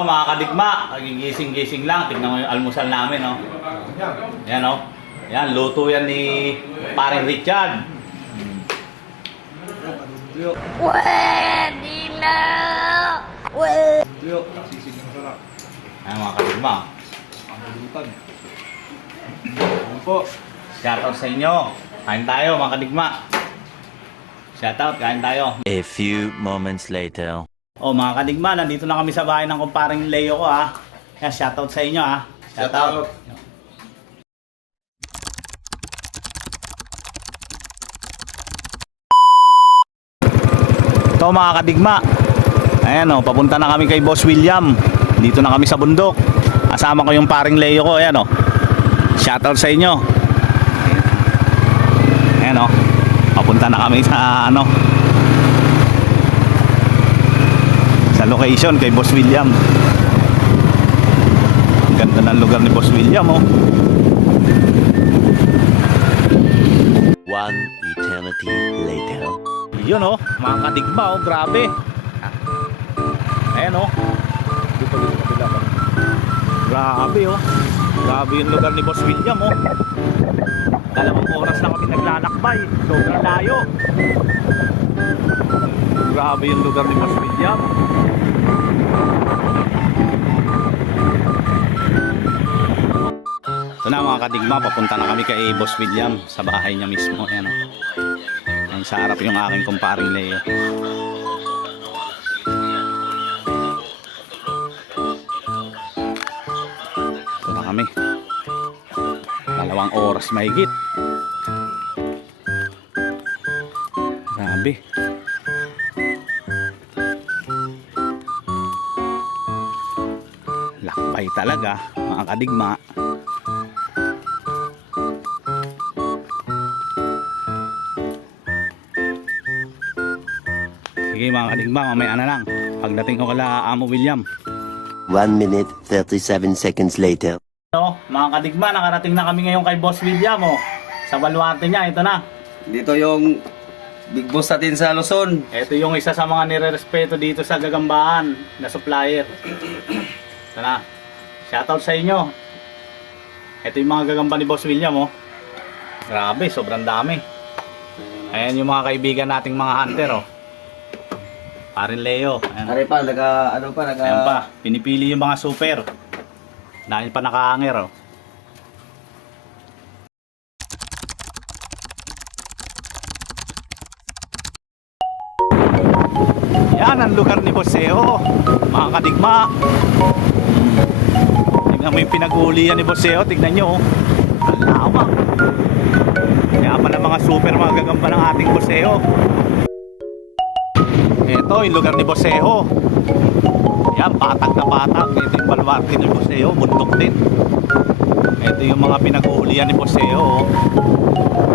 Hello mga kadigma, nagigising-gising lang. Tignan mo yung almusal namin, no? Yan, no? Yan, luto yan ni paring Richard. Pwede na! Pwede! Ayan mga kadigma. Shoutout sa inyo. Kain tayo mga kadigma. Shoutout, kain tayo. A few moments later. Oh mga kadigma, nandito na kami sa bahay ng kumparing Leo ko, ha. Yan, shoutout sa inyo, ha. Shoutout. Ito mga kadigma. Ayan, oh, papunta na kami kay Boss William. Dito na kami sa bundok. Kasama ko yung paring Leo ko. Ayan, oh. Shoutout sa inyo. Ayan, oh. Papunta na kami sa sa location kay Boss William. Ang ganda ng lugar ni Boss William, oh. One eternity later. Yun, oh, mga kadigma, oh, grabe. Ayan, oh. Grabe, oh. Grabe yung lugar ni Boss William, oh. 2 oras na kami naglalakbay. Sobrang layo. Grabe yung lugar ni Boss William. Ito na mga kadigma, papunta na kami kay Boss William sa bahay niya mismo. Ayan, oh. Ayan, sa harap yung aking kumparing Leo. Ito na kami. 2 oras mahigit. Grabe. Lakbay talaga mga kadigma. Sige mga kadigma, mamaya na lang pagdating ko kala Amo William. 1 minute 37 seconds later. No, mga kadigma, nakarating na kami ngayon kay Boss William, oh. Sa baluarte niya, ito na. Dito yung big boss natin sa Luzon. Ito yung isa sa mga nire-respeto dito sa Gagambahan na supplier. Ito na. Shoutout sa inyo. Ito yung mga gagamba ni Boss William, oh. Grabe, sobrang dami. Ayan yung mga kaibigan nating mga hunter, oh. Parin Leo. Ayan. Ari pa, Ayan pa, pinipili yung mga super. Dahil pa nakahanger, oh. Yan ang lugar ni Boseo, mga kadigma. Tignan mo yung pinag-uulian ni Boseo, tignan nyo, oh. Ang lawak. Kaya pa ng mga super mga gagamba ng ating Boseo. Ito yung lugar ni Boseo. Yan, patag na patag. Ito yung baluarte ni Boseo, bundok din. Ito yung mga pinag-uulian ni Boseo, oh.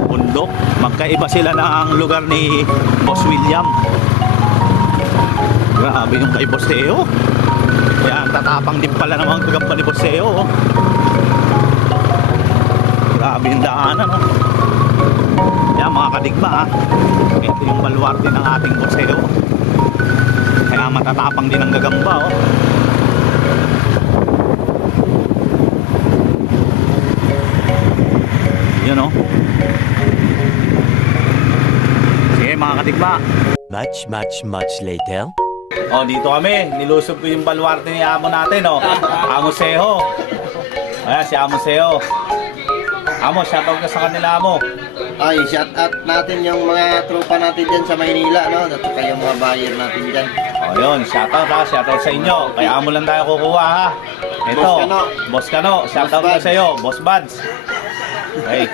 Bundok. Magkaiba sila ng lugar ni Boss William. Grabe yung kay Boseo. Yan, tatapang din pala ng mga gagamba ni Boseo, oh. Grabe yung daanan, oh. Yan mga kadigma, ah. Ito yung baluarte ng ating Boseo. Kaya matatapang din ang gagamba, oh. Yun, oh. Sige mga kadigma. Much later. Oh, dito kami. Nilusob ko yung baluarte ni amo natin, oh. Amo Seho. Ayan, si Amo Seho. Amo, shoutout ka sa kanila, Amo. Ay, shout out natin yung mga tropa natin dyan sa Maynila, no? At kayo mga buyer natin dyan. Oh, yun. Shoutout, ha. Shoutout sa inyo. Kaya Amo lang tayo kukuha, ha. Ito. Boss Kano. Boss Kano. Shoutout Boss na Buds. sa'yo. Boss Buds. Okay.